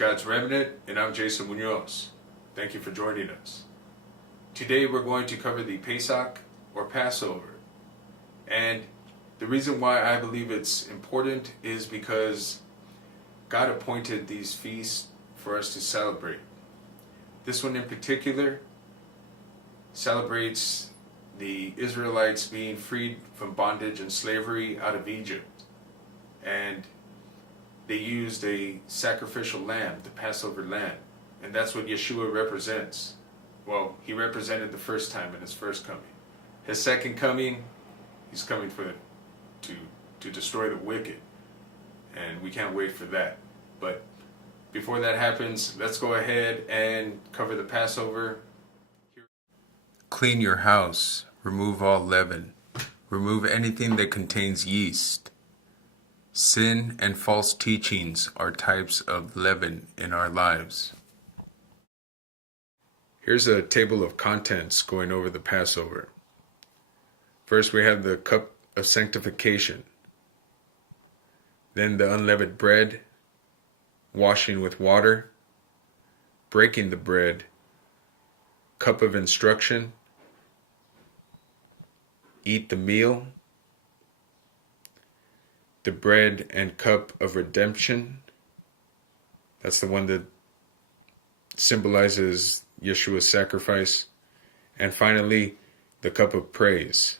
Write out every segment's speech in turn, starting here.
God's Remnant, and I'm Jason Munoz. Thank you for joining us. Today we're going to cover the Pesach, or Passover. And the reason why I believe it's important is because God appointed these feasts for us to celebrate. This one in particular celebrates the Israelites being freed from bondage and slavery out of Egypt. And they used a sacrificial lamb, the Passover lamb. And that's what Yesuha represents. Well, he represented the first time in his first coming. His second coming, he's coming to destroy the wicked. And we can't wait for that. But before that happens, let's go ahead and cover the Passover. Clean your house. Remove all leaven. Remove anything that contains yeast. Sin and false teachings are types of leaven in our lives. Here's a table of contents going over the Passover. First, we have the cup of sanctification. Then the unleavened bread, washing with water, breaking the bread, cup of instruction, eat the meal, the bread and cup of redemption. That's the one that symbolizes Yeshua's sacrifice. And finally, the cup of praise.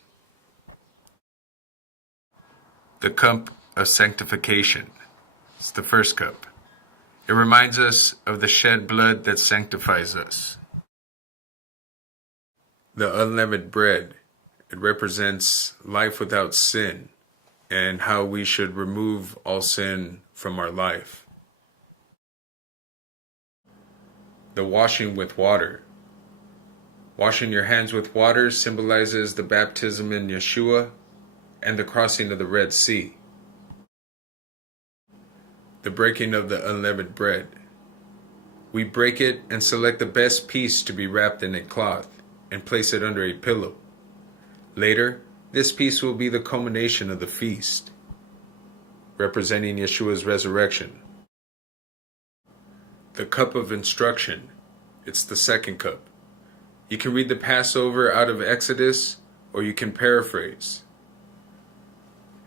The cup of sanctification. It's the first cup. It reminds us of the shed blood that sanctifies us. The unleavened bread. It represents life without sin, and how we should remove all sin from our life. The washing with water. Washing your hands with water symbolizes the baptism in Yesuha and the crossing of the Red Sea. The breaking of the unleavened bread. We break it and select the best piece to be wrapped in a cloth and place it under a pillow. Later, this piece will be the culmination of the feast, representing Yeshua's resurrection. The cup of instruction. It's the second cup. You can read the Passover out of Exodus, or you can paraphrase.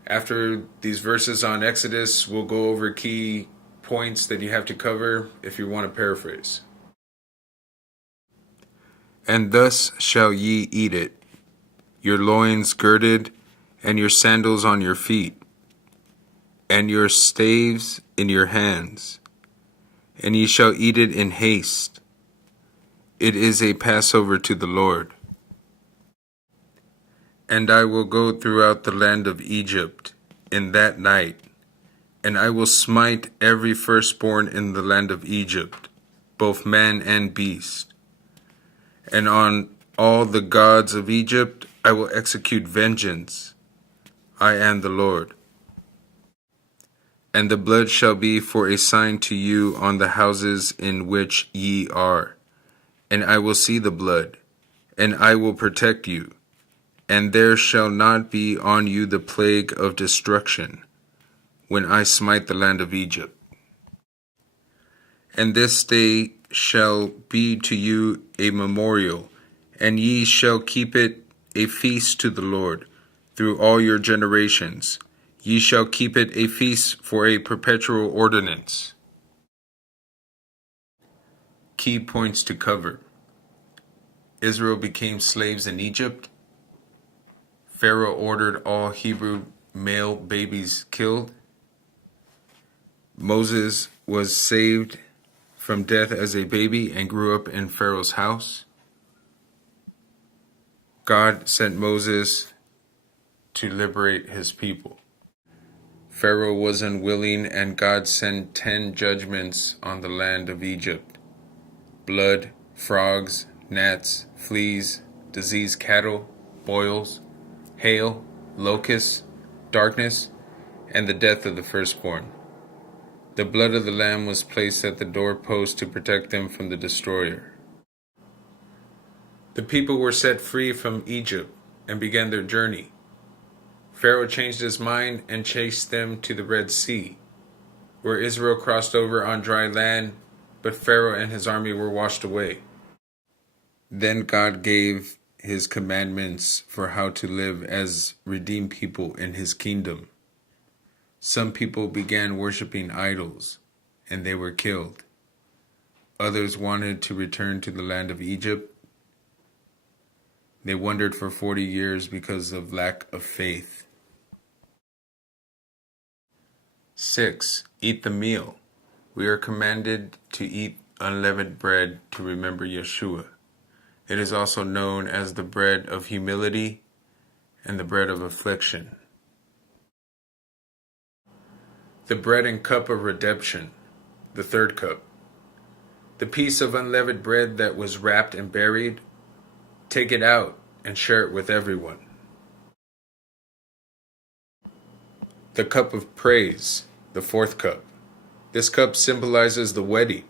After these verses on Exodus, we'll go over key points that you have to cover if you want to paraphrase. And thus shall ye eat it, your loins girded, and your sandals on your feet, and your staves in your hands, and ye shall eat it in haste. It is a Passover to the Lord. And I will go throughout the land of Egypt in that night, and I will smite every firstborn in the land of Egypt, both man and beast. And on all the gods of Egypt I will execute vengeance. I am the Lord. And the blood shall be for a sign to you on the houses in which ye are. And I will see the blood, and I will protect you. And there shall not be on you the plague of destruction, when I smite the land of Egypt. And this day shall be to you a memorial, and ye shall keep it a feast to the Lord through all your generations. Ye shall keep it a feast for a perpetual ordinance. Key points to cover. Israel became slaves in Egypt. Pharaoh ordered all Hebrew male babies killed. Moses was saved from death as a baby and grew up in Pharaoh's house. God sent Moses to liberate his people. Pharaoh was unwilling, and God sent 10 judgments on the land of Egypt: blood, frogs, gnats, fleas, diseased cattle, boils, hail, locusts, darkness, and the death of the firstborn. The blood of the lamb was placed at the doorpost to protect them from the destroyer. The people were set free from Egypt and began their journey. Pharaoh changed his mind and chased them to the Red Sea, where Israel crossed over on dry land but Pharaoh and his army were washed away. Then God gave his commandments for how to live as redeemed people in his kingdom. Some people began worshiping idols, and they were killed. Others wanted to return to the land of Egypt. They wandered for 40 years because of lack of faith. 6. Eat the meal. We are commanded to eat unleavened bread to remember Yesuha. It is also known as the bread of humility and the bread of affliction. The bread and cup of redemption, the third cup. The piece of unleavened bread that was wrapped and buried, take it out and share it with everyone. The cup of praise, the fourth cup. This cup symbolizes the wedding,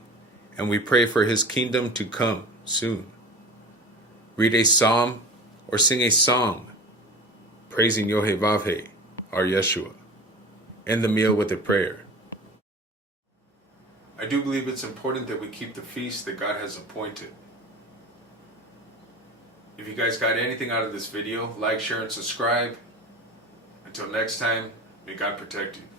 and we pray for his kingdom to come soon. Read a psalm or sing a song praising Yehovah, our Yesuha. End the meal with a prayer. I do believe it's important that we keep the feast that God has appointed. If you guys got anything out of this video, like, share, and subscribe. Until next time, may God protect you.